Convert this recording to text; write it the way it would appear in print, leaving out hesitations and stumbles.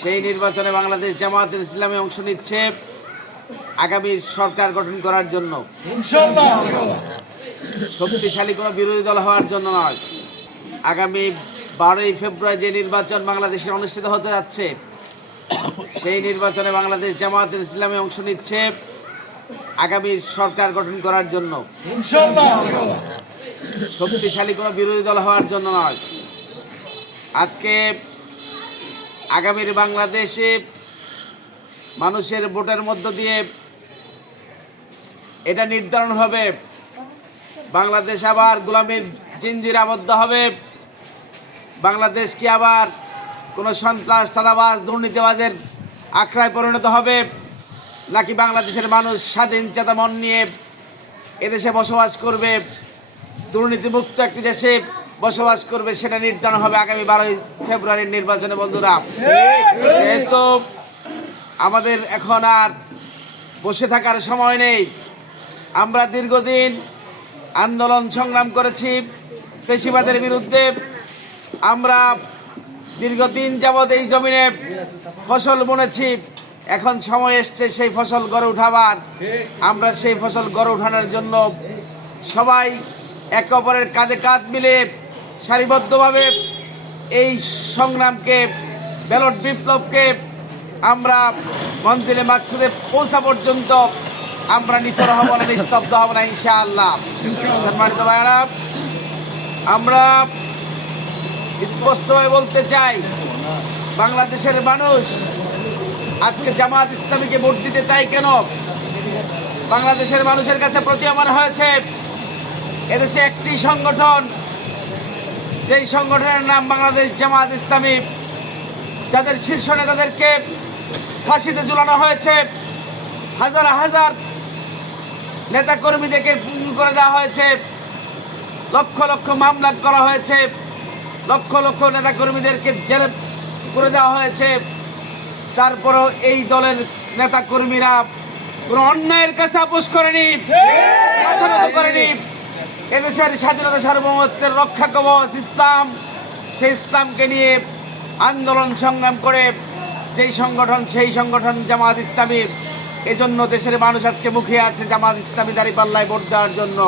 সেই নির্বাচনে বাংলাদেশ জামায়াতুল ইসলামী অংশ নিচ্ছে আগামী সরকার গঠন করার জন্য, শক্তিশালী কোনো বিরোধী দল হওয়ার জন্য নয়। আগামী 12ই ফেব্রুয়ারি যে নির্বাচন বাংলাদেশে অনুষ্ঠিত হতে যাচ্ছে, সেই নির্বাচনে বাংলাদেশ জামায়াতুল ইসলামী অংশ নিচ্ছে আগামী সরকার গঠন করার জন্য, শক্তিশালী কোনো বিরোধী দল হওয়ার জন্য নয়। আজকে আগামীর বাংলাদেশে মানুষের ভোটের মধ্য দিয়ে এটা নির্ধারণ হবে বাংলাদেশ আবার গোলামীর জিঞ্জিরে আবদ্ধ হবে, বাংলাদেশ কি আবার কোনো সন্ত্রাস, চাঁদাবাজ, দুর্নীতিবাজের আখড়ায় পরিণত হবে, নাকি বাংলাদেশের মানুষ স্বাধীন চেতা মন নিয়ে এদেশে বসবাস করবে, দুর্নীতিমুক্ত একটি দেশে বসবাস করবে, সেটা নির্ধারণ হবে আগামী 12ই ফেব্রুয়ারির নির্বাচনে। বন্ধুরা, যেহেতু আমাদের এখন আর বসে থাকার সময় নেই, আমরা দীর্ঘদিন আন্দোলন সংগ্রাম করেছি ফ্যাসিবাদের বিরুদ্ধে, আমরা দীর্ঘদিন যাবৎ এই জমিনে ফসল বুনেছি, এখন সময় এসছে সেই ফসল গড়ে উঠাবার। আমরা সেই ফসল গড়ে উঠানোর জন্য সবাই একে অপরের কাঁধে কাঁধ মিলে সারিবদ্ধভাবে এই সংগ্রামকে, ব্যালট বিপ্লবকে আমরা মঞ্জিলে মাকসুদে পৌঁছা পর্যন্ত আমরা নিতর হব না, নিস্তব্ধ হব না, ইনশাআল্লাহ। সম্মানিত ভাইরা, আমরা স্পষ্টভাবে বলতে চাই, বাংলাদেশের মানুষ আজকে জামাত ইসলামীকে ভোট দিতে চায় কেন? বাংলাদেশের মানুষের কাছে প্রতীয়মান হয়েছে এদেশে একটি সংগঠন, যেই সংগঠনের নাম বাংলাদেশ জামাত ইসলামী, যাদের শীর্ষ নেতাদেরকে ফাঁসিতে ঝুলানো হয়েছে, হাজার হাজার নেতা কর্মীদেরকে পঙ্গু করে দেওয়া হয়েছে, লক্ষ লক্ষ মামলা করা হয়েছে, লক্ষ লক্ষ নেতা কর্মীদেরকে জেলে করে দেওয়া হয়েছে। তারপরও এই দলের নেতা কর্মীরা কোনো অন্যায়ের কাছে আপোষ করেনি, মাথা নত করেনি। এদেশের স্বাধীনতা সার্বভৌমত্বের রক্ষা কবচ ইসলাম, সেই ইসলামকে নিয়ে আন্দোলন সংগ্রাম করে সেই সংগঠন জামাত ইসলামী। এজন্য দেশের মানুষ আজকে মুখিয়ে আছে জামাত ইসলামী দাঁড়িপাল্লায় ভোট দেওয়ার জন্য।